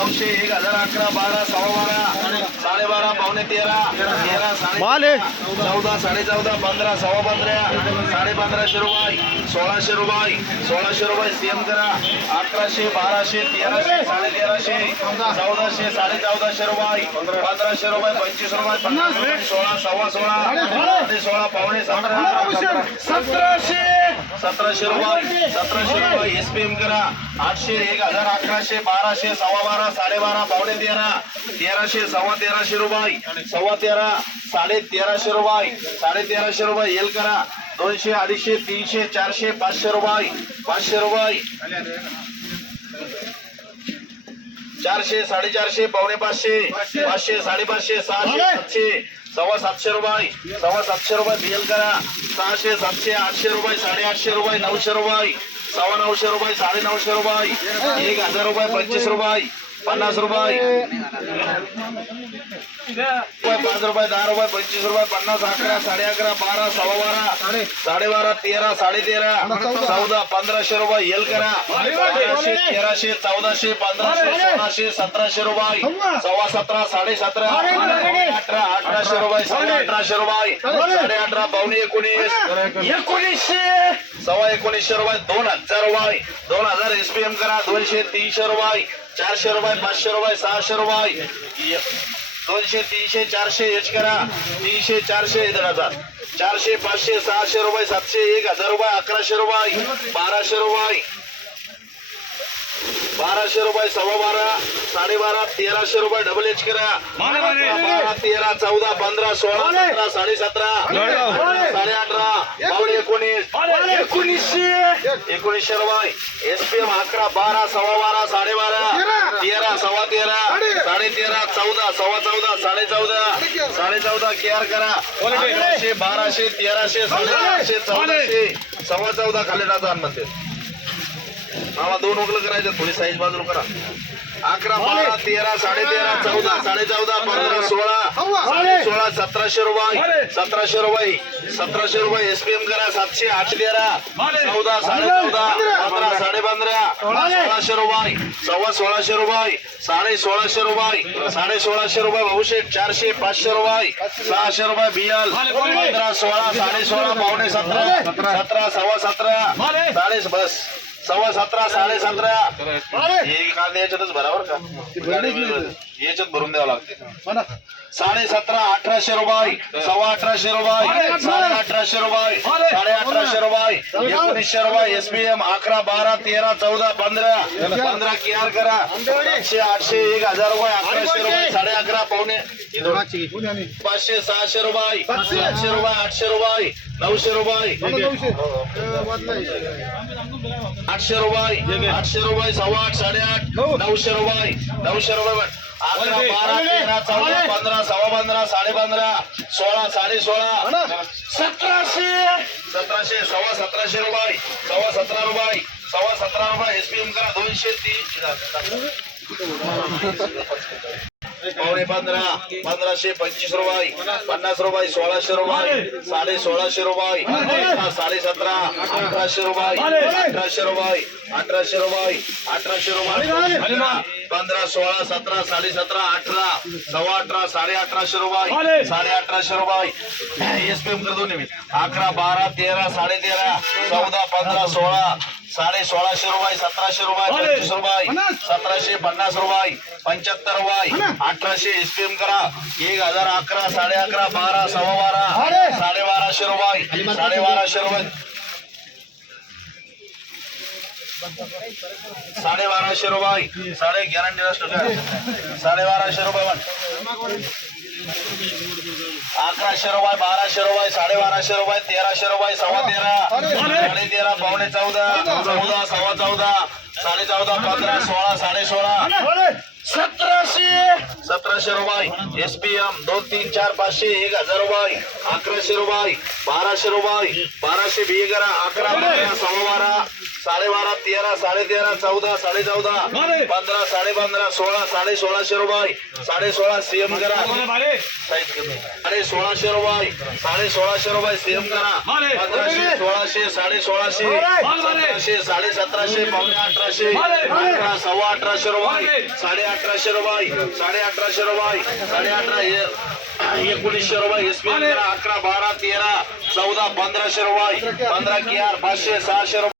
900 1011 12 12 12.5 पावणे 13 13 14 14.5 15 15.5 रुपये 1600 रुपये 1600 सीएम करा 1100 1200 1300 1350 1400 14.5 रुपये 1500 रुपये 25 रुपये 50 रुपये 16 16 16 पावणे 1700 रुपये 1700 एसपीएम करा 800 1000 1100 1200 12.5 12.5 पावणे 13 1300 13.5 रुपये 13.5 13.5 रुपये 13.5 रुपये एल करा 200 250 300 400 500 रुपये 500 रुपये 400 450 पावणे 500 500 550 600 700 रुपये 700 रुपये बीएल करा 600 700 800 रुपये 850 रुपये 900 रुपये 900 रुपये 950 रुपये 1000 रुपये 25 रुपये 50 रुपये 5 रुपये 10 रुपये 25 रुपये 50 11 11.5 12 12.5 13 13 14 1500 रुपये एल करा 1300 1400 1500 1600 1700 रुपये 17.5 17.5 1800 रुपये 1800 रुपये 18.5 पावणे 19 सव्वा 1900 रुपये 2000 रुपये 2000 एसपीएम करा 200 300 रुपये 400 रुपये 500 रुपये 600 रुपये 200 300 400 एच करा 300 400 1000 400 500 600 रुपये 700 1000 रुपये 1100 रुपये 1200 रुपये 1200 रुपये 12.5 12.5 1300 रुपये डबल एच करा 12 13 14 15 16 17 17 18 पावणे 19 रुपये एसपीएम 11 12 12.5 12.5 13 सव्वा 13 13.5 14 सव्वा 14 14.5 केअर करा 1200 1300 1400 सव्वा 14 खाली टाका म्हणते मामा 2 उकल करायचं थोडी साईज बाजूला करा 11 12 13 13.5 14 14.5 15 16 1700 रुपये 1700 रुपये एसपीएम करा 700 813 14 14.5 15 1600 रुपये 1600 रुपये 1600 रुपये 1600 रुपये भाऊशेठ 400 500 रुपये 600 रुपये बीएल 15 16 16.5 पावणे 17 17 सव्वा 17 बस 17.5 17.5 हे कांदे याच्यातच भरावर का याच्यात भरून द्यावं लागते 17.5 1800 रुपये 18.5 रुपये 18.5 रुपये 18.5 रुपये 1900 रुपये एसपीएम 11 12 13 14 15 केअर करा 700 800 1000 रुपये 1100 रुपये 11.5 पावणे 500 600 रुपये 700 रुपये 800 रुपये 900 रुपये 800 रुपये 8.5 8.5 900 रुपये 900 रुपये 11 12 13 14 15 सव्वा 15 15.5 16 16.5 1700 सव्वा 1700 रुपये सव्वा 17 रुपये सव्वा 17 रुपये एसपीएम करा 230 पावणे 15 1500 25 रुपये 50 रुपये 1600 रुपये 1650 रुपये 17.5 1800 रुपये 1800 रुपये 1800 रुपये 1800 रुपये 15 16 17 17.5 18 सव्वा 18 18.5 रुपये 18.5 रुपये एसपीएम कर दोन्ही 11 12 13 13.5 14 15 16 1650 रुपये 1700 रुपये 25 रुपये 1750 रुपये 75 रुपये 1800 एसपीएम करा 1011 11.5 12 सव्वा 12 1250 रुपये 1250 रुपये 1250 रुपये साडे गॅरंटी असतो का 1250 रुपये 1100 रुपये 1200 रुपये 1250 रुपये 1300 रुपये सव्वा 13 13.5 पावणे 14 14 सव्वा 14 14.5 15 16 16.5 1700 रुपये एसपीएम 2 3 4 500 1000 रुपये 1100 रुपये 1200 रुपये 1200 बी करा 11 12 सव्वा 12 12.5 13 13 14 14.5 15 15.5 16 1650 रुपये 16.5 सीएम करा 1600 रुपये 1650 रुपये सीएम करा 1500 1600 1650 1700 1700 पावणे 1800 18 सव्वा 1800 रुपये 18.5 1800 रुपये 1850 रुपये 18.5 1900 रुपये इसमें 11 12 13 14 1500 रुपये 15 की 500 600 रुपये